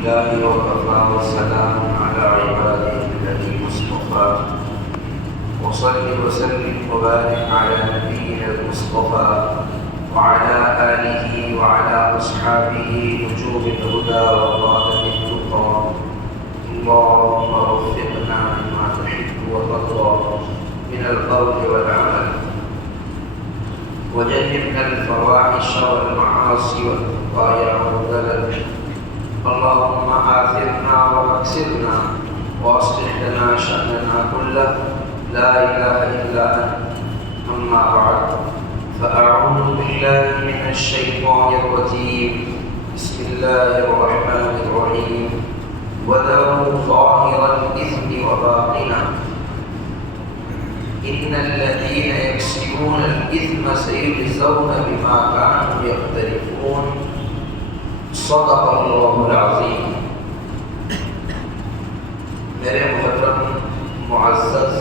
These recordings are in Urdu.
لله وكفى وسلام على عباده الذين اصطفى وصل وسلم وبارك على نبينا المصطفى وعلى آله وعلى أصحابه نجوم الهدى وقادة التقى اللهم وفقنا مما تحب وترضى من القول والعمل وجنبنا الفواحش والمعاصي والخطايا والزلل اللهم آثرنا واكسرنا واصلح لنا شأننا كله لا إله إلا أنت أما بعد فأعوذ بالله من الشيطان الرجيم بسم الله الرحمن الرحيم وذروا ظاهر الإثم وباطنه إن الذين يكسبون الإثم سيجزون بما كانوا يقترفون صدق اللہ العظیم۔ میرے محترم معزز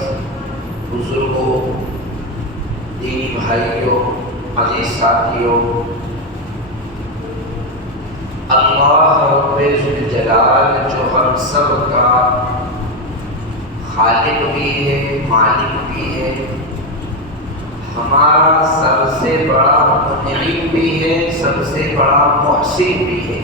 بزرگوں، دینی بھائیوں، عزیز ساتھیوں، اللہ رب ذوالجلال جو ہم سب کا خالق بھی ہے، مالک بھی ہے، ہمارا سب سے بڑا منعم بھی ہے، سب سے بڑا محسن بھی ہے،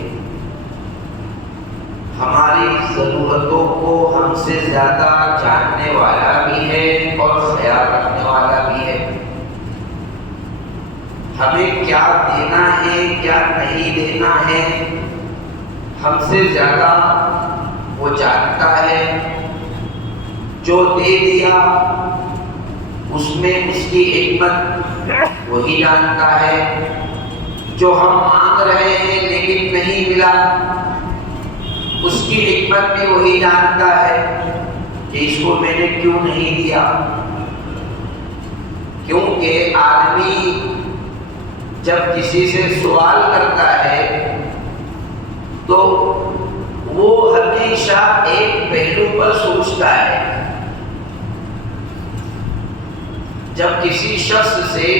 ہماری ضرورتوں کو ہم سے زیادہ جاننے والا بھی ہے اور خیال رکھنے والا بھی ہے، ہمیں کیا دینا ہے کیا نہیں دینا ہے ہم سے زیادہ وہ جانتا ہے، جو دے دیا اس میں اس کی حکمت وہی جانتا ہے، جو ہم مانگ رہے ہیں لیکن نہیں ملا اس کی حکمت بھی وہی جانتا ہے کہ اس کو میں نے کیوں نہیں دیا۔ کیونکہ آدمی جب کسی سے سوال کرتا ہے تو وہ ہمیشہ ایک پہلو پر سوچتا ہے۔ جب کسی شخص سے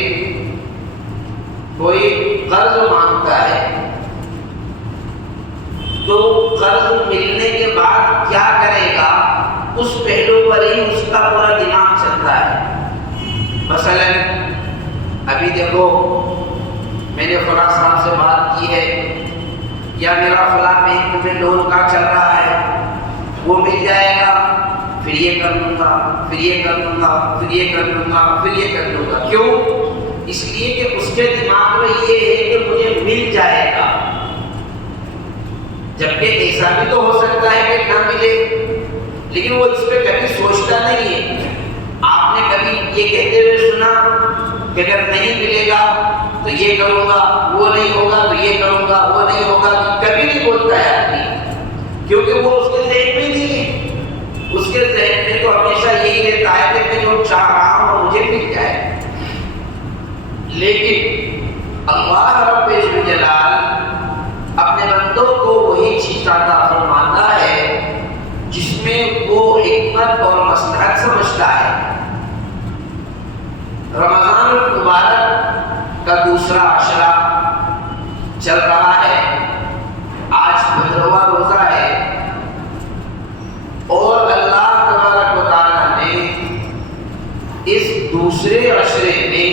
کوئی قرض مانگتا ہے تو قرض ملنے کے بعد کیا کرے گا اس پہلو پر ہی اس کا پورا دماغ چلتا ہے۔ مثلا ابھی دیکھو میں نے فلاں صاحب سے بات کی ہے یا میرا فلاں بینک میں لون کا چل رہا ہے، وہ مل جائے گا، پھر یہ کر لوں گا، پھر یہ کر لوں گا، پھر یہ کر لوں گا، پھر یہ کر لوں گا۔ کیوں؟ اس لیے کہ اس کے دماغ میں یہ ہے کہ مجھے مل جائے گا، جبکہ ایسا بھی تو ہو سکتا ہے کہ نہ ملے، لیکن وہ اس پہ کبھی سوچتا نہیں ہے۔ آپ نے کبھی یہ کہتے ہوئے سنا کہ اگر نہیں ملے گا تو یہ کروں گا، وہ نہیں ہوگا تو یہ کروں گا، وہ نہیں ہوگا، کبھی نہیں بولتا ہے آدمی، کیونکہ وہ اس کے ذہن میں نہیں ہے۔ اس کے ذہن میں تو ہمیشہ یہی رہتا ہے کہ میں جو چاہ رہا ہوں مجھے مل جائے۔ لیکن اللہ رب ذوالجلال اپنے بندوں کو وہی چیز عطا فرماتا ہے جس میں وہ حکمت اور مصلحت سمجھتا ہے۔ رمضان المبارک کا دوسرا عشرہ چل رہا ہے، آج 15واں روزہ ہے، اور اللہ تبارک و تعالیٰ نے اس دوسرے عشرے میں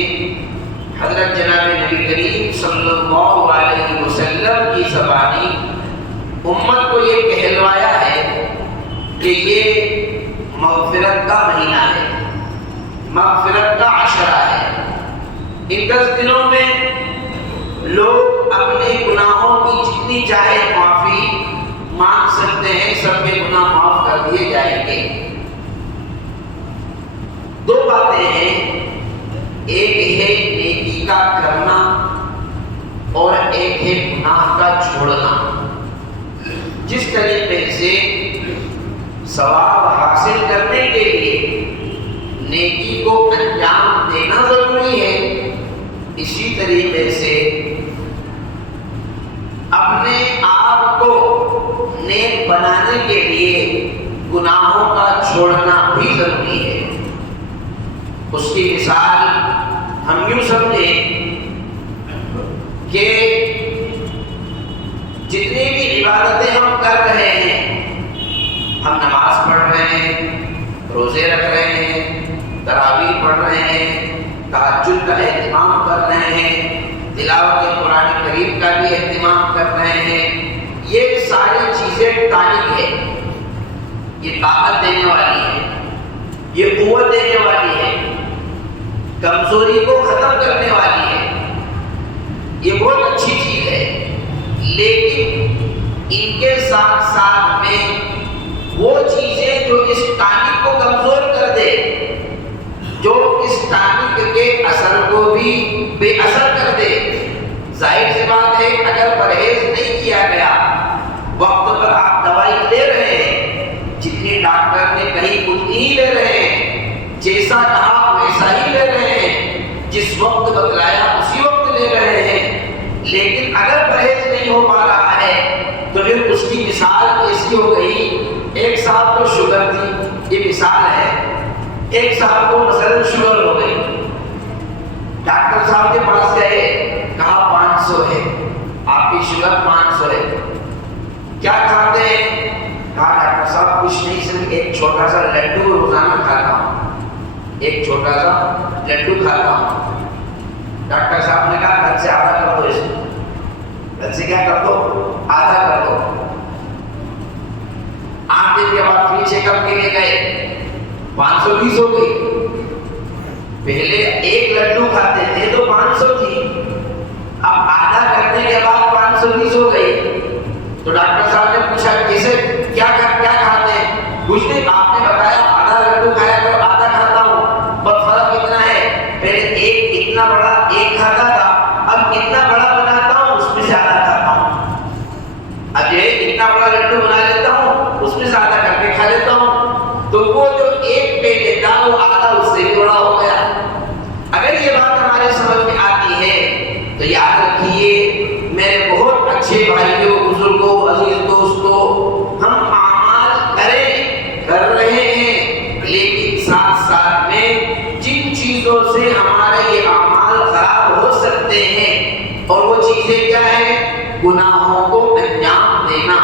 حضرت جناب نبی کریم صلی اللہ علیہ وسلم کی زبانی امت کو یہ کہلوایا ہے کہ یہ مغفرت کا مہینہ ہے، مغفرت کا عشرہ ہے۔ ان 10 دنوں میں لوگ اپنے گناہوں کی جتنی چاہے معافی مانگ سکتے ہیں، سب کے گناہ معاف کر دیے جائیں گے۔ 2 باتیں ہیں، ایک ہے نیکی کا کرنا اور ایک ہے گناہ کا چھوڑنا۔ جس طریقے سے ثواب حاصل کرنے کے لیے نیکی کو انجام دینا ضروری ہے، اسی طریقے سے اپنے آپ کو نیک بنانے کے لیے گناہوں کا چھوڑنا بھی ضروری ہے۔ اس کی مثال ہم یوں سمجھیں کہ جتنی بھی عبادتیں ہم کر رہے ہیں، ہم نماز پڑھ رہے ہیں، روزے رکھ رہے ہیں، تراویح پڑھ رہے ہیں، تہجد کا اہتمام کر رہے ہیں، تلاوت قرآن کریم کا بھی اہتمام کر رہے ہیں، یہ ساری چیزیں ٹانک ہے، یہ طاقت دینے والی ہے، یہ قوت دینے والی ہے، کمزوری کو ختم کرنے والی ہے، یہ بہت اچھی چیز ہے۔ لیکن ان کے ساتھ ساتھ میں وہ چیزیں جو اس ٹانک کو کمزور کر دے، جو اس ٹانک کے اثر کو بھی بے اثر کر دے، ظاہر سی بات ہے اگر پرہیز نہیں کیا گیا، وقت پر آپ دوائی لے رہے ہیں، جتنی ڈاکٹر نے کہی اتنی ہی لے رہے ہیں، جیسا کہا ویسا ہی لے رہے ہیں، جس وقت بتلایا اسی وقت لے رہے ہیں، لیکن اگر پرہیز نہیں ہو پا رہا ہے تو پھر اس کی مثال ایسی ہو گئی، ایک صاحب کو شوگر تھی، یہ مثال ہے، ایک صاحب کو مثلا شوگر ہو گئی، ڈاکٹر صاحب کے پاس گئے، کہا 500 ہے، آپ کی شوگر 500 ہے، کیا کھاتے ہیں؟ کہا ڈاکٹر صاحب کچھ نہیں، صرف ایک چھوٹا سا لڈو روزانہ کھاتا ہوں، ایک چھوٹا سا لڈو کھاتا ہوں۔ ڈاکٹر صاحب نے کہا کل سے آدھا کر دو، اس کو کل سے کیا کر دو، آدھا کر دو۔ 8 دن کے بعد پھر چیک اپ کے لیے گئے، 520 ہو گئی، پہلے ایک لڈو کھاتے تھے تو 500 تھی، اب آدھا کرنے کے بعد 520 ہو گئی۔ تو ڈاکٹر صاحب نے پوچھا کیسے، کیا کھاتے ہیں؟ کچھ نہیں، آپ نے بتایا آدھا لڈو کھایا تو آدھا کھاتا ہوں، بس فرق اتنا ہے، پہلے ایک اتنا بڑا ایک کھاتا تھا، اب اتنا بڑا بناتا ہوں اس میں سے آدھا کھاتا ہوں، اب یہ اتنا بڑا لڈو بنا لیتا ہوں اس میں سے آدھا کر کے کھا لیتا ہوں، تو وہ جو ایک پہلے تھا وہ آدھا اس سے بھی بڑا ہو گیا۔ اگر یہ بات ہمارے سمجھ میں آتی ہے تو یاد رکھیے میرے بہت اچھے بھائیوں، بزرگوں، عزیز دوستوں، ہم اعمال کر رہے ہیں، لیکن ساتھ ساتھ میں جن چیزوں سے ہمارے یہ اعمال خراب ہو سکتے ہیں، اور وہ چیزیں کیا ہیں؟ گناہوں کو انجام دینا۔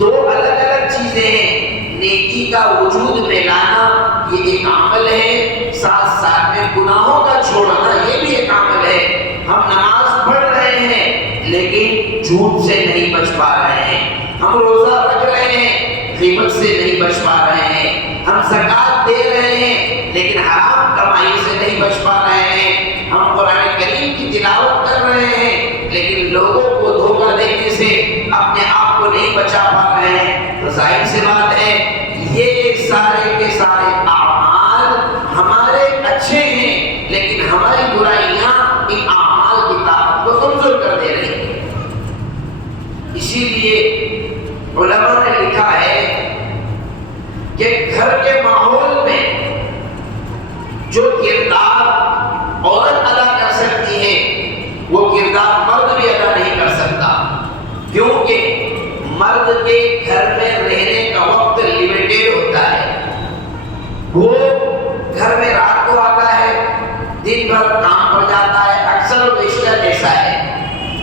دو الگ الگ چیزیں ہیں، نیکی کا وجود میں لانا یہ ایک عمل ہے، ساتھ ساتھ میں گناہوں کا چھوڑنا یہ بھی ایک عمل ہے۔ ہم نماز پڑھ رہے ہیں لیکن جھوٹ سے نہیں بچ پا رہے ہیں، ہم روزہ رکھ رہے ہیں غیبت سے نہیں بچ پا رہے ہیں، ہم زکوٰۃ دے رہے ہیں لیکن حرام کمائی سے نہیں بچ پا رہے ہیں، ہم قرآن کریم کی تلاوت کر رہے ہیں لیکن لوگوں کو دھوکہ دینے سے اپنے آپ کو نہیں بچا پا رہے ہیں، تو ظاہر سی بات ہے یہ سارے کے سارے اعمال ہمارے اچھے ہیں، لیکن ہماری برائیاں ان اعمال کی طاقت کو کمزور کر دے رہی ہیں۔ اسی لیے علماء نے لکھا ہے کہ گھر کے ماحول میں جو کردار عورت ادا کر سکتی ہے وہ کردار مرد بھی ادا نہیں کر سکتا، کیونکہ مرد کے گھر میں رہنے کا وقت لیمیٹڈ ہوتا ہے، وہ گھر میں رات کو آتا ہے، دن بھر کام پر جاتا ہے، اکثر و بیشتر ایسا ہے،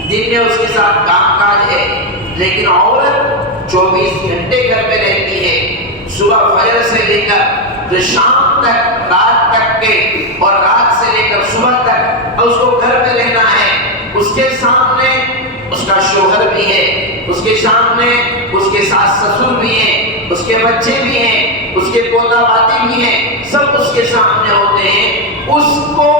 دن میں اس کے ساتھ کام کاج ہے، لیکن عورت 24 گھنٹے گھر میں رہتی ہے، صبح فجر سے لے کر شام تک، رات تک کے، اور رات سے لے کر صبح تک اس کو گھر میں رہنا ہے، اس کے سامنے اس کا شوہر بھی ہے، اس کے سامنے اس کے ساس سسر بھی ہیں، اس کے بچے بھی ہیں، اس کے پوتا پاتی بھی ہیں، سب اس کے سامنے ہوتے ہیں، اس کو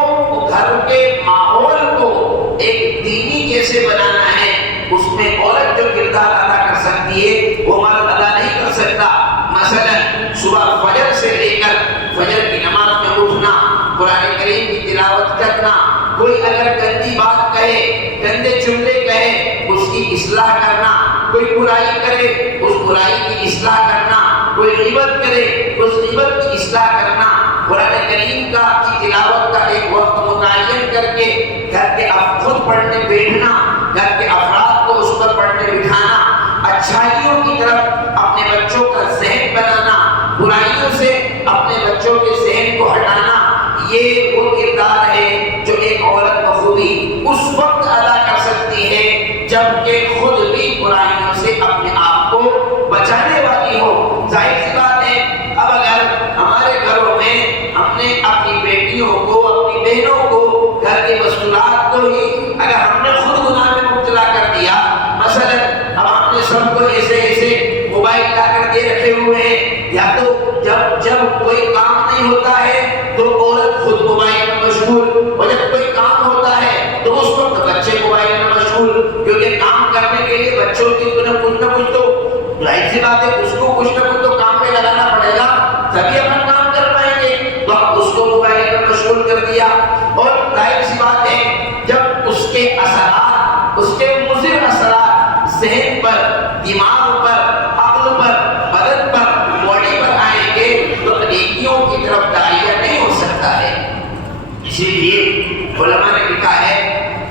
گھر کے ماحول کو ایک دینی کیسے بنانا ہے، اس میں عورت جو کردار ادا کر سکتی ہے وہ مرد ادا نہیں کر سکتا۔ مثلا صبح فجر سے لے کر فجر کی نماز میں اٹھنا، قرآن کریم کی تلاوت کرنا، کوئی اگر گندی بات کہے، گندے جملے کہے، اس کی اصلاح کرنا، کوئی برائی کرے اس برائی کی اصلاح کرنا، کوئی غیبت کرے اس غیبت کی اصلاح کرنا، قرآن کریم کی تلاوت کا ایک وقت متعین کر کے گھر کے خود پڑھنے بیٹھنا، گھر کے افراد کو اس پر پڑھنے بٹھانا، اچھائیوں کی طرف اپنے بچوں کا ذہن بنانا، برائیوں سے اپنے بچوں کے ذہن کو ہٹانا، یہ وہ کردار ہے جو ایک عورت بخوبی اس وقت ادا کر سکتی ہے جبکہ خود بھی برائیوں سے اپنے آپ کو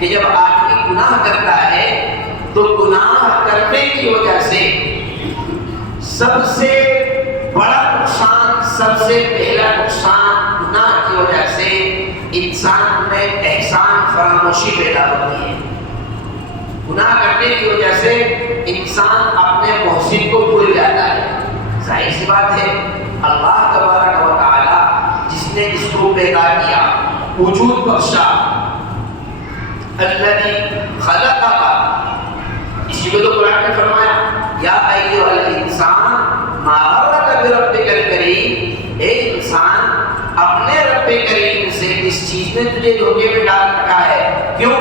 کہ جب آدمی گناہ کرتا ہے تو گناہ کرنے کی وجہ سے سب سے بڑا نقصان، سب سے پہلا نقصان گناہ کی وجہ سے انسان میں احسان فراموشی پیدا ہوتی ہے۔ گناہ کرنے کی وجہ سے انسان اپنے محسن کو بھول جاتا ہے۔ ظاہر سی بات ہے، اللہ تبارک و تعالی جس نے اس کو پیدا کیا، وجود بخشا، الذی خلقک، اسی کو تو قرآن نے فرمایا یا ایھا الانسان ما غرک بربک الکریم، اے انسان اپنے رب کریم سے اس چیز نے تجھے دھوکے میں ڈال رکھا ہے۔ کیوں؟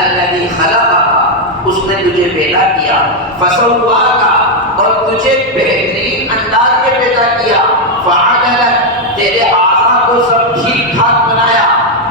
الذی خلقک، اس نے تجھے پیدا کیا، فسواک، اور تجھے بہترین انداز میں پیدا کیا، فعدلک، تیرے اعضاء کو سب ٹھیک ٹھاک بنایا،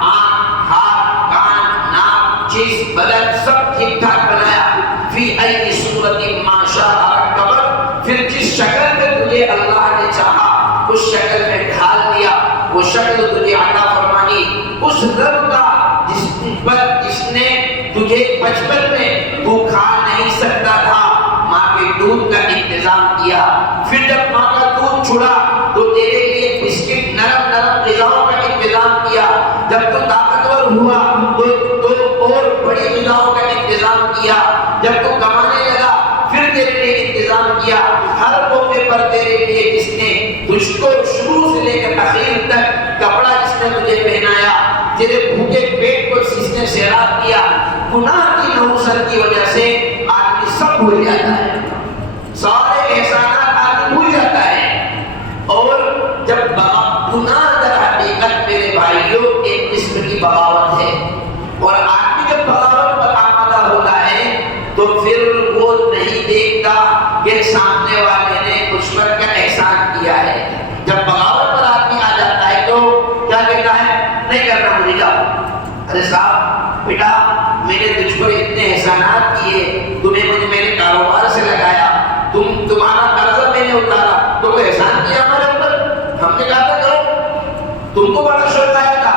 آنکھ، ہاتھ، کان، ناک، جسم، بدن سب ٹھیک ٹھاک بنایا، فی ای صورت ما شاء رکبک، پھر جس شکل میں تجھے اللہ نے چاہا اس شکل میں ڈھال دیا، وہ شکل تجھے عطا فرمانی۔ اس رب کا جس نے تجھے بچپن میں تو کھا نہیں سکتا تھا، ماں کے دودھ کا انتظام کیا، پھر جب ماں کا دودھ چھڑا تو تیرے لیے بسکٹ، نرم نرم غذاؤں کا انتظام کیا، جب تو طاقتور ہوا تو اور بڑی غذاؤں کا انتظام کیا، جب تو کمانے لگا پھر تیرے لیے انتظام کیا، ہر موقع پر تیرے لیے جس نے تجھ کو شروع سے لے کر آخر تک کپڑا جس نے تجھے پہنایا، تیرے بھوکے پیٹ کو جس نے سیراب کیا۔ گناہ کی نحوست کی وجہ سے آدمی سب بھول جاتا ہے، سارے احسانات آدمی بھول جاتا ہے، اور جب گناہ در حقیقت میرے بھائیوں ایک قسم کی بغاوت ہے، اور آدمی جب بغاوت پر آمادہ ہوتا ہے تو پھر وہ نہیں دیکھتا کہ سامنے والے نے کچھ پر کا احسان کیا ہے۔ جب بغاوت پر آدمی آ جاتا ہے تو کیا کہتا ہے؟ نہیں کرنا مجھے جاؤ، ارے صاحب بیٹا میں نے تجھ پر اتنے احسانات کیے، تمہیں مجھے میرے کاروبار سے لگایا، تمہارا قرضہ میں نے اتارا، تو کوئی احسان کیا ہمارے اوپر؟ ہم نے کہا تھا کرو، تم کو بڑا شوق آیا تھا۔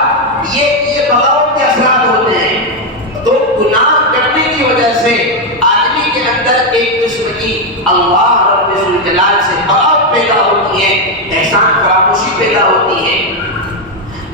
یہ بغاوت کے اثرات ہوتے ہیں۔ تو گناہ کرنے کی وجہ سے آدمی کے اندر ایک قسم کی اللہ رب الجلال سے بغاوت پیدا ہوتی ہے، احسان فراموشی پیدا ہوتی ہے۔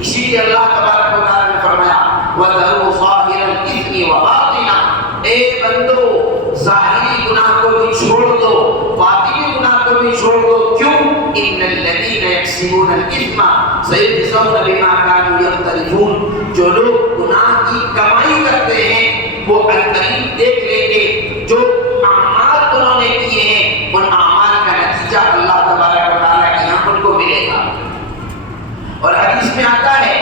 اسی لیے اللہ تبارک و تعالی نے فرمایا وَذَرُوا ظَاهِرَ الْإِثْمِ وَبَاطِنَهُ، اے بندو ظاہری گناہ کو بھی چھوڑ دو، باطنی گناہ کو بھی چھوڑ دو۔ کیوں؟ إِنَّ الَّذِينَ يَكْسِبُونَ الْإِثْمَ سَيُجْزَوْنَ بِمَا كَانُوا يَقْتَرِفُونَ، جو لوگ گناہ کی کمائی کرتے ہیں وہ عنقریب دیکھ لیں گے جو اعمال انہوں نے کیے ہیں، ان اعمال کا نتیجہ اللہ تبارک و تعالیٰ کے یہاں ان کو ملے گا۔ اور حدیث میں آتا ہے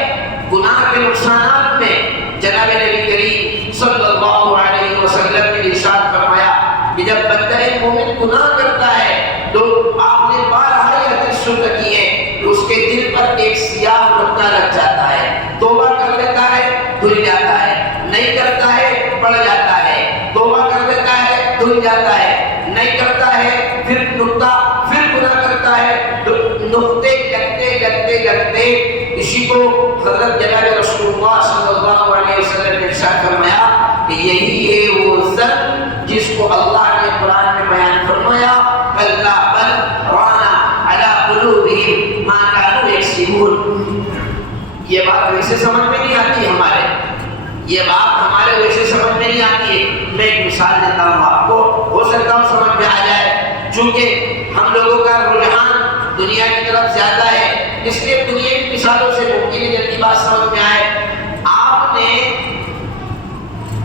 گناہ کے نقصانات میں جناب نبی کریم صلی اللہ علیہ وسلم نے ارشاد فرمایا کہ جب بندہ مومن گناہ کرتا ہے تو آپ نے بارہا یہ حدیث سن رکھی ہے کہ اس کے دل پر ایک سیاہ نقطہ لگ جاتا ہے، توبہ کر لیتا ہے دھل جاتا ہے، نہیں کرتا ہے پڑ جاتا ہے، توبہ کر لیتا ہے دھل جاتا ہے، نہیں کرتا ہے پھر نقطہ، پھر گناہ کرتا ہے، نقطے لگتے اسی کو حضرت جناب رسول اللہ صلی اللہ علیہ وسلم نے ارشاد فرمایا کہ یہی ہے وہ زن جس کو اللہ نے قرآن میں بیان فرمایا کلا بل ران علی قلوبہم ما کانوا یکسبون۔ یہ بات ویسے سمجھ میں نہیں آتی ہمارے، یہ بات ہمارے ویسے سمجھ میں نہیں آتی ہے۔ میں ایک مثال دیتا ہوں آپ کو، ہو سکتا ہوں سمجھ میں آ جائے، چونکہ ہم لوگوں کا رجحان دنیا کی طرف زیادہ ہے، اس لیے دنیا کی مثالوں سے ممکن ہے جلدی بات سمجھ میں آئے۔ آپ نے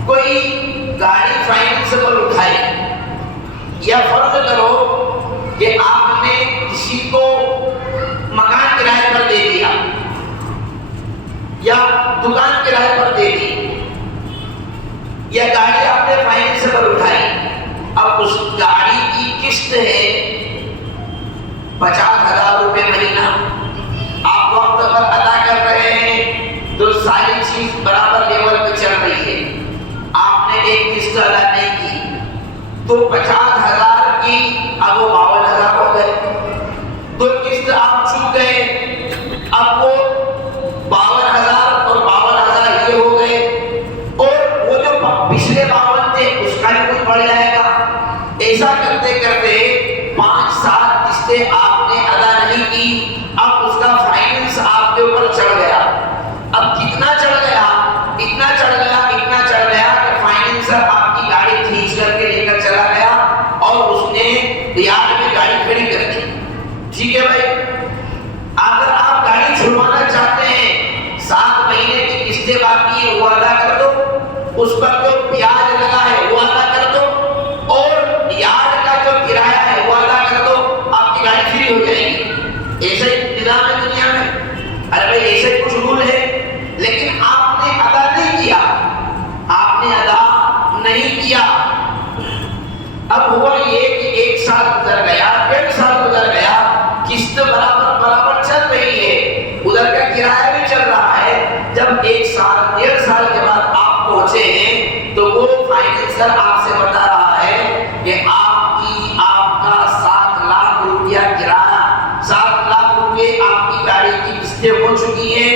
کوئی گاڑی فائنینس پر اٹھائی، یا فرض کرو کہ آپ نے کسی کو مکان کرائے پر دے دیا یا دکان کرائے پر دے دی، یا گاڑی آپ نے فائنینس پر اٹھائی، اب اس گاڑی کی قسط ہے 50,000 روپے مہینہ، آپ وقت پر ادا کر رہے ہیں تو ساری چیز برابر لیول پہ چل رہی ہے، آپ نے ایک قسط ادا نہیں کی تو 50,000 کی اب وہ 52,000 ہو گئے، دو قسط آپ چوک گئے، اب وہ 52,000 اور 52,000 یہ ہو گئے، اور وہ جو پچھلے 52 تھے اس کا بھی کچھ بڑھ جائے گا. ایسا کرتے کرتے 5-7 قسطیں آپ نے ادا نہیں کی. اب اس کا فائننس آپ کے اوپر چڑھ گیا. اب کتنا چڑھ گیا؟ اتنا چڑھ گیا کہ فائنینسر آپ کی گاڑی کھینچ کر کے لے کر چلا گیا اور اس نے یارڈ میں گاڑی کھڑی کر دی. ٹھیک ہے بھائی، اگر آپ گاڑی چھڑوانا چاہتے ہیں 7 مہینے کی قسطیں باقی ہے وہ ادا کر دو، اس پر جو بیاج لگا ہے وہ ادا کر دو، اور یارڈ کا جو کرایہ ہے وہ ادا کر دو، آپ کی گاڑی فری ہو جائے گی. ایسا ہی نظام ہے دنیا میں. ارے بھائی ایسے کچھ رول ہے، لیکن آپ نے ادا نہیں کیا. آپ نے ادا نہیں کیا. اب ہوا یہ کہ 1 سال گزر گیا، 1.5 سال گزر گیا، قسط برابر چل رہی ہے، ادھر کا کرایہ بھی چل رہا ہے. جب 1 سال 1.5 سال کے بعد آپ پہنچے ہیں تو وہ فائنینسر آپ سے بتا رہا ہے کہ آپ کا 7 لاکھ روپیہ کرایہ، 7 لاکھ روپے آپ کی گاڑی کی قسطیں ہو چکی ہیں،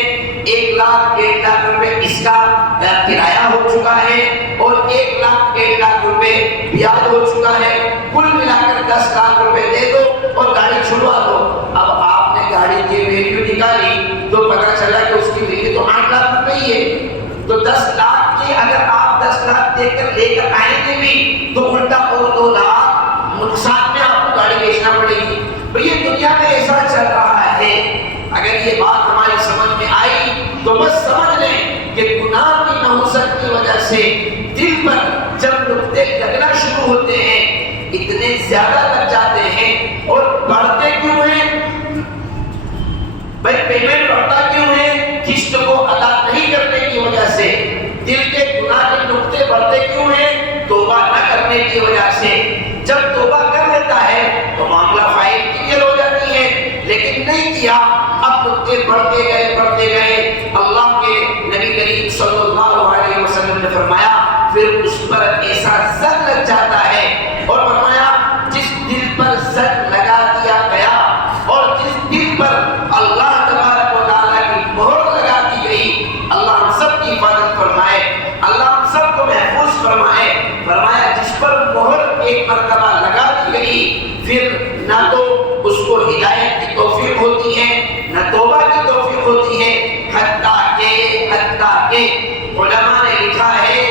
1 لاکھ 1.5 لاکھ روپے اس کا کرایہ ہو چکا ہے، اور 1 لاکھ 1.5 لاکھ روپے بیاج ہو چکا ہے. کل ملا کر 10 لاکھ روپے دے دو اور گاڑی چھڑوا دو. اب آپ نے گاڑی کی ویلیو نکالی تو پتا چلا کہ اس کی ویلیو تو 8 لاکھ روپے ہی ہے. تو 10 لاکھ کے اگر آپ 10 لاکھ دے کر لے کر آئیں گے بھی تو الٹا اور 2 لاکھ نقصان میں آپ کو گاڑی بیچنا پڑے گی. یہ دنیا میں ایسا چل رہا ہے. اگر یہ بات ہماری سمجھ میں آئی تو بس سمجھ لیں کہ گناہ کی نحوست کی وجہ سے دل پر جب نقطے لگنا شروع ہوتے ہیں اتنے زیادہ لگ جاتے ہیں. اور بڑھتے کیوں ہیں بھائی؟ پیمنٹ بڑھتا کیوں ہے؟ قسط کو ادا نہیں کرنے کی وجہ سے. دل کے گناہ کے نقطے بڑھتے کیوں ہیں؟ توبہ نہ کرنے کی وجہ سے. جب توبہ کر لیتا ہے تو معاملہ فائل کلیئر ہو جاتی ہے، لیکن نہیں کیا اب نقطے بڑھتے گئے. اللہ کے نبی کریم صلی اللہ علیہ وسلم نے فرمایا پھر اس پر ایسا زد لگ جاتا ہے، اور فرمایا جس دل پر زد لگا دیا گیا اور جس دل پر اللہ تبارک و تعالیٰ کی مہر لگا دی گئی، اللہ ہم سب کی حفاظت فرمائے، اللہ ہم سب کو محفوظ فرمائے. فرمایا جس پر مہر ایک مرتبہ لگا دی گئی پھر نہ تو اس کو ہدایت کی توفیق ہوتی ہے نہ توبہ کی توفیق ہوتی ہے. حتیٰ کہ علماء نے لکھا ہے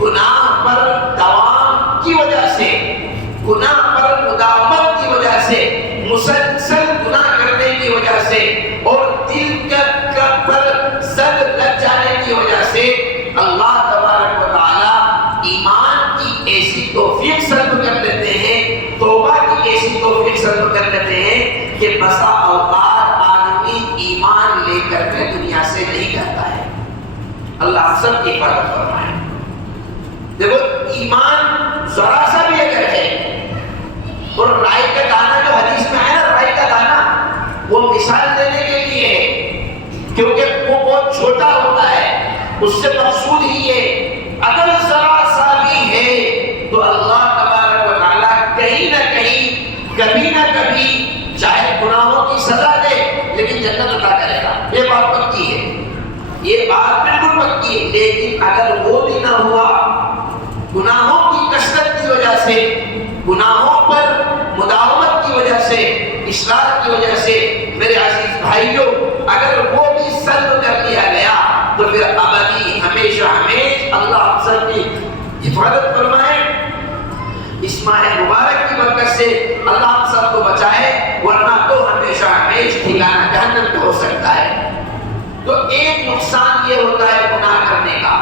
گناہ پر دوام کی وجہ سے، گناہ پر مداومت کی وجہ سے، مسلسل گناہ کرنے کی وجہ سے اور دل پر زد لگ جانے کی وجہ سے اللہ تبارک و تعالی ایمان کی ایسی توفیق سلب کر لیتے ہیں، توبہ کی ایسی توفیق سلب کر لیتے ہیں کہ بسا اوقات آدمی ایمان لے کر کے دنیا سے نہیں جاتا ہے. اللہ سب کی حفاظت فرمائے. دیکھو ایمان ذرا سا بھی اگر ہے، اور رائے کا دانا جو حدیث میں ہے نا، رائے کا دانا وہ مثال دینے کے لیے ہے کیونکہ وہ بہت چھوٹا ہوتا ہے. اس سے مقصود ہی ہے اگر ذرا سا بھی ہے تو اللہ تبارک و تعالیٰ کہیں نہ کہیں کبھی نہ کبھی چاہے گناہوں کی سزا دے لیکن جنت عطا کرے گا. یہ بات پکی ہے، یہ بات بالکل پکی ہے. لیکن اگر وہ بھی نہ ہوا، گناہوں کی کثرت کی وجہ سے، گناہوں پر مداومت کی وجہ سے، اصرار کی وجہ سے، میرے عزیز بھائیوں اگر وہ بھی سلب کر لیا گیا تو پھر ابدی ہمیشہ اللہ ہم سب کی حفاظت فرمائے. اس ماہ مبارک کی برکت سے اللہ ہم سب کو بچائے، ورنہ تو ہمیشہ ٹھکانہ جہنم پہ ہو سکتا ہے. تو ایک نقصان یہ ہوتا ہے گناہ کرنے کا،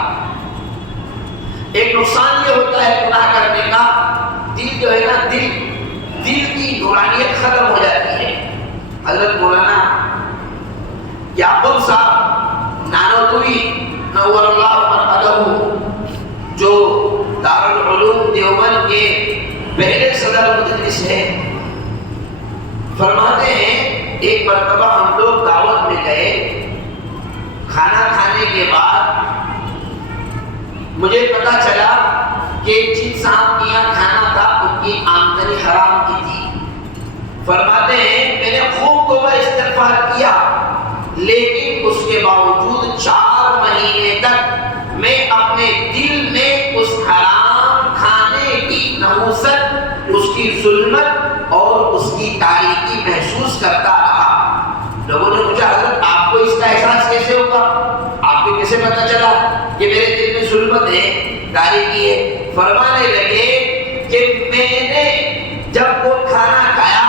ایک نقصان یہ ہوتا ہے گناہ کرنے کا، دل جو ہے نا، دل کی نورانیت ختم ہو جاتی ہے. حضرت مولانا یعقوب صاحب نانوتوی نور اللہ مرقدہ جو دارالعلوم دیوبند کے پہلے صدر مدرس ہیں، فرماتے ہیں ایک مرتبہ ہم لوگ دعوت میں گئے، کھانا کھانے کے بعد مجھے پتا چلا کہ جن صاحب کے یہاں کھانا تھا ان کی آمدنی حرام کی تھی. فرماتے ہیں میں نے خوب توبہ استغفار کیا، لیکن اس کے باوجود 4 مہینے تک میں اپنے دل میں اس کی تاریکی محسوس کرتا رہا۔ لوگوں نے پوچھا حضرت آپ کو اس کا احساس کیسے ہوگا، آپ کو کیسے پتہ چلا کہ میرے دل میں ظلمت ہے، تاریکی ہے؟ فرمانے لگے کہ میں نے جب وہ کھانا کھایا،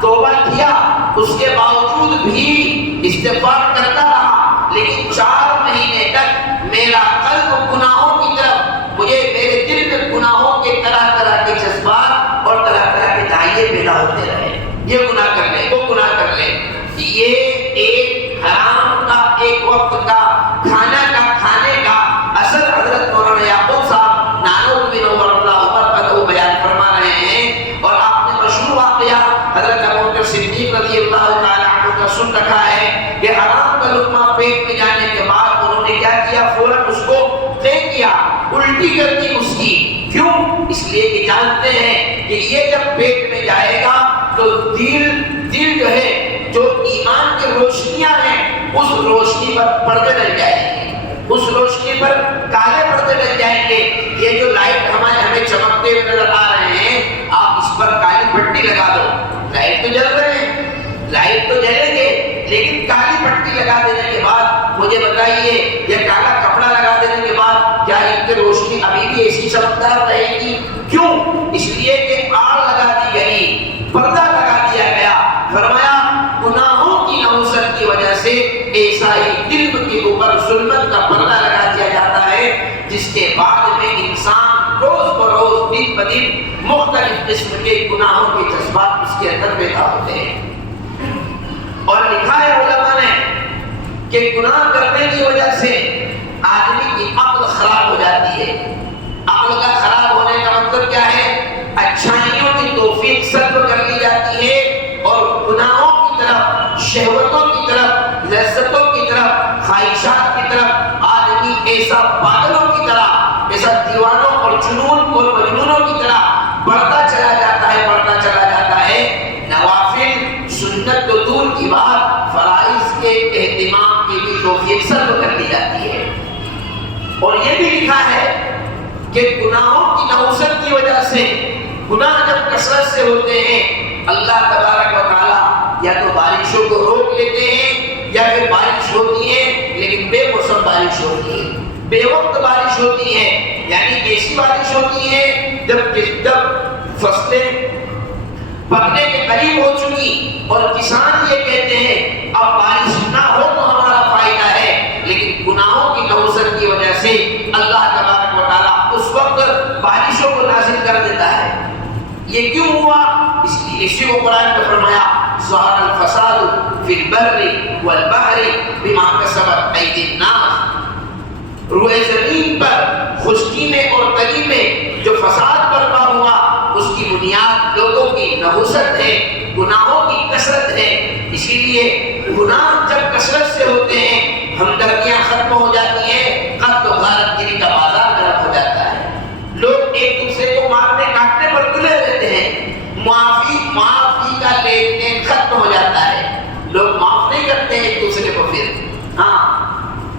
توبہ کیا، اس کے باوجود بھی استغفار کرتا رہا، لیکن 4 مہینے تک میرا قلب گناہوں کی طرف، مجھے میرے دل میں گناہوں کے طرح طرح کے جذبات اور طرح طرح کے دائیں پیدا ہوتے رہے، یہ گناہ کر لے، وہ گناہ کر لے۔ یہ ایک حرام کا، ایک وقت کا کھانا کا کھانے کا اثر حضرت مولانا یعقوب صاحب نانوتوی نور اللہ عمر کا وہ بیان فرما رہے ہیں۔ اور آپ نے مشہور واقعہ حضرت ابو بکر صدیق رضی اللہ تعالی عنہ کا سن رکھا ہے کہ حرام کا لقمہ پیٹ میں جانے کے بعد انہوں نے کیا کیا، فوراً اس کو پھینک دیا، الٹی کر دی اس کی۔ کیوں؟ اس لیے کہ جانتے ہیں کہ یہ جب پیٹ میں جائے گا تو دل جو ہے، جو ایمان کی روشنیاں ہیں، اس روشنی پر پردے ڈل جائیں گے، اس روشنی پر کالے پردے ڈل جائیں گے۔ یہ جو لائٹ ہمیں چمکتے ہوئے نظر آ رہے ہیں، آپ اس پر کالی پٹی لگا دو، لائٹ تو جل رہے ہیں، لائٹ تو جلیں گے، لیکن کالی پٹی لگا دینے کے بعد مجھے بتائیے، یہ کالا کپڑا لگا دینے کے بعد کیا ان کی روشنی ابھی بھی ایسی چمکدار رہے گی؟ کیوں؟ اس لیے کہ آڑ لگا دی گئی، پردہ لگا دیا گیا۔ فرمایا گناہوں کی نحوست کی وجہ سے ایسا ہی دل کے اوپر ظلمت کا پردہ لگا دیا جاتا ہے، جس کے بعد میں انسان روز بروز دن بدن مختلف قسم کے گناہوں کے جذبات اس کے اندر پیدا ہوتے ہیں۔ اور لکھا ہے علماء نے کہ گناہ کرنے کی وجہ سے آدمی کی عقل خراب ہو جاتی ہے۔ عقل کا خراب ہونے کا مطلب کیا ہے؟ اچھائیوں کی توفیق سلب کر لی جاتی ہے اور گناہوں کی طرف، شہوتوں کی طرف، لذتوں کی طرف، خواہشات کی طرف آدمی ایسا پاگلوں کی طرح، ایسا دیوانوں اور جنون اور مجنونوں کی طرح بڑھتا چلا جاتا ہے، بڑھتا چلا جاتا ہے۔ نوافل، سنت تو دور کی بات، فرائض کے اہتمام کی بھی توفیق سلب کر لی جاتی ہے۔ اور یہ بھی لکھا ہے کہ گناہوں کی نحوست کی وجہ سے، گناہ جب کثرت سے ہوتے ہیں، اللہ تبارک و تعالی یا تو بارشوں کو روک لیتے ہیں، یا پھر بارش ہوتی ہے لیکن بے موسم بارش ہوتی ہے، بے وقت بارش ہوتی ہے۔ یعنی ایسی بارش ہوتی ہے جب فصلیں پکنے کے قریب ہو چکی اور کسان یہ کہتے ہیں اب بارش نہ ہو تو ہمارا فائدہ ہے، لیکن گناہوں کی نحوست کی وجہ سے اللہ تبارک و تعالیٰ اس وقت بارشوں کو نازل کر دیتا ہے۔ یہ کیوں ہوا؟ اس لیے اسی کو قرآن میں فرمایا ظہر الفساد فی البر والبحر بما کسبت ایدی الناس۔ روئے زمین پر خشکی میں اور تری میں جو فساد برپا ہوا، اس کی بنیاد لوگوں کی نحوست ہے، گناہوں کی کثرت ہے۔ اسی لیے گناہ جب کثرت سے ہوتے ہیں، ہمدردیاں ختم ہو جاتی ہیں، قتل و غارت گیری کا بازار گرم ہو جاتا ہے، لوگ ایک دوسرے کو مارنے کاٹنے پر تلے رہتے ہیں، معافی کا لین دین ختم ہو جاتا ہے، لوگ معاف نہیں کرتے ہیں ایک دوسرے کو۔ پھر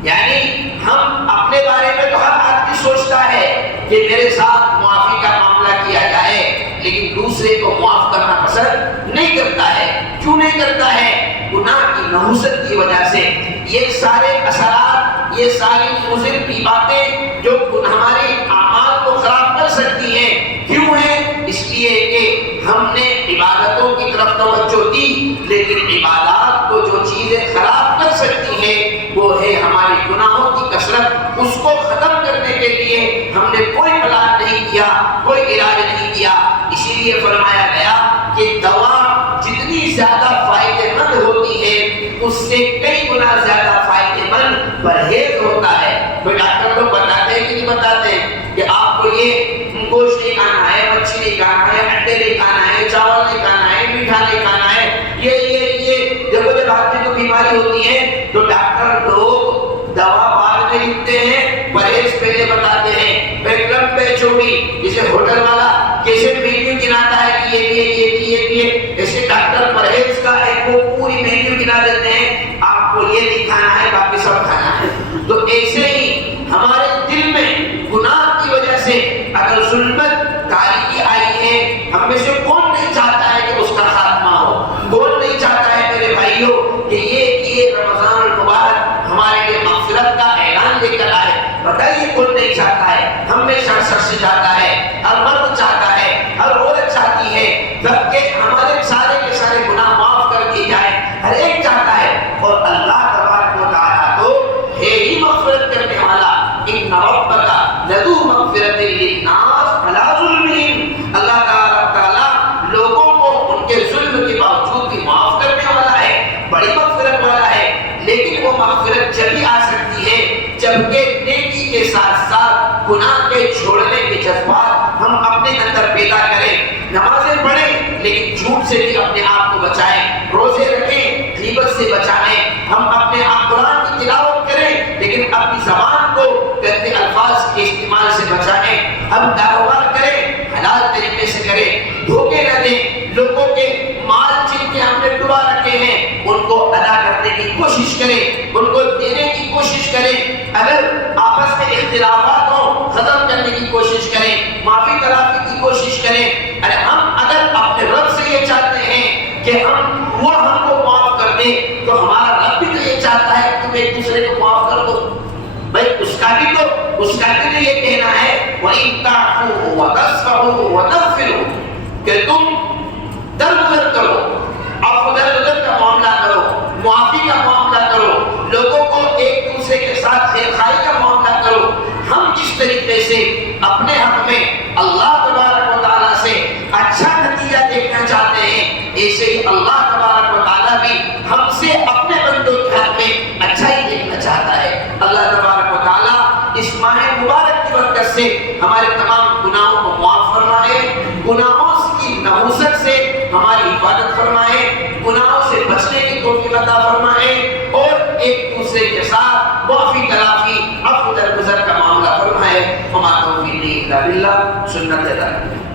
یعنی ہم اپنے بارے میں تو ہر آدمی سوچتا ہے کہ میرے ساتھ معافی کا معاملہ کیا جائے، لیکن دوسرے کو معاف کرنا پسند نہیں کرتا ہے۔ کیوں نہیں کرتا ہے؟ گناہ کی نحوست کی وجہ سے۔ یہ سارے اثرات، یہ ساری مضر کی باتیں جو ہمارے اعمال کو خراب کر سکتی ہیں، کیوں ہے؟ اس لیے کہ ہم نے عبادتوں کی طرف توجہ دی، لیکن عبادات کو جو چیزیں خراب کر سکتی ہیں وہ ہے ہمارے گناہوں کی کثرت۔ اس کو ختم کرنے کے لیے ہم نے کوئی پلان نہیں کیا، کوئی علاج نہیں کیا۔ اسی لیے فرمایا گیا کہ دوا جتنی زیادہ فائدے مند ہوتی ہے، اس سے کئی گنا زیادہ فائدے مند پرہیز ہوتا ہے۔ کوئی ڈاکٹر لوگ بتاتے ہیں کہ نہیں بتاتے ہیں کہ آپ کو یہ گوشت نہیں کھانا ہے، مچھلی نہیں کھانا ہے، انڈے نہیں کھانا ہے، چاول نہیں کھانا ہے، میٹھا نہیں کھانا ہے۔ یہ جب آدمی کو بیماری ہوتی ہے تو ڈاکٹر لوگ دوا بعد میں لکھتے ہیں، پرہیز پہلے بتاتے ہیں۔ ایک لمبے چوڑی جسے ہوٹل والا کیسے مینیو گناتا ہے کہ یہ ایسے ڈاکٹر پرہیز کا ایک وہ پوری مینیو گنا دیتے ہیں، آپ کو یہ نہیں کھانا ہے، باقی سب کھانا ہے۔ تو ایسے ہی ہمارے دل میں گناہ کی وجہ سے اگر ظلمت تاریکی آئی ہے، ہم میں سے کون نہیں چاہتا ہے کہ اس کا خاتمہ ہو؟ مغفرۃ للناس علی ظلمہم، اللہ تعالیٰ لوگوں کو ان کے ظلم کے باوجود بھی معاف کرنے والا ہے، بڑی مغفرت والا ہے۔ لیکن وہ مغفرت جبھی آ سکتی ہے جبکہ نیکی کے ساتھ ساتھ گناہ کے چھوڑنے کے جذبات ہم اپنے اندر پیدا کریں۔ نمازیں پڑھیں لیکن جھوٹ سے بھی اپنے آپ کو بچائیں، روزے رکھیں غیبت سے بچائیں، ہم اپنے آپ قرآن کی تلاوت کریں لیکن اپنی زبان کو گندے الفاظ کے استعمال سے بچائیں، ہم کاروبار کریں حلال طریقے سے کریں، دھوکے نہ دیں، لوگوں کے مال جن کے ہم نے ڈبا رکھے ہیں ان کو ادا کرنے کی کوشش کریں، ان کو دینے کی کوشش کریں، اگر آپس میں اختلافات ہوں ختم کرنے کی کوشش کریں، معافی تلافی کی کوشش کریں۔ ارے ہم اگر اپنے رب سے یہ چاہتے ہیں کہ وہ ہم کو معاف کر دے تو ہمارا رب بھی تو یہ چاہتا ہے کہ تم ایک دوسرے کو معاف کر دو۔ بھائی اس کا بھی تو یہ کہنا ہے وَإِن تَعْفُوا وَتَصْفَحُوا وَتَغْفِرُوا، کہ تم درگزر کرو، درگزر کا معاملہ کرو، معافی کا معاملہ کرو، لوگوں کو ایک دوسرے کے ساتھ خیر خواہی کا معاملہ کرو۔ ہم جس طریقے سے اپنے حق میں اللہ تبارک و تعالیٰ سے اچھا نتیجہ دیکھنا چاہتے ہیں، ایسے ہی اللہ تبارک و تعالیٰ بھی ہم سے اپنے بندوں کے حق میں اچھا ہی دیکھنا چاہتا ہے۔ اللہ تبارک و تعالیٰ اس ماہ مبارک کی برکت سے ہمارے تمام گناہوں کو معاف فرمائے، گناہوں کی نحوست سے ہماری حفاظت فرمائے، گناہوں سے بچنے کی توفیق عطا فرمائے، اور ایک دوسرے کے ساتھ معافی تلافی عفو درگزر کا معاملہ فرمائے۔ وما توفیقی الا باللہ، سنت ہے۔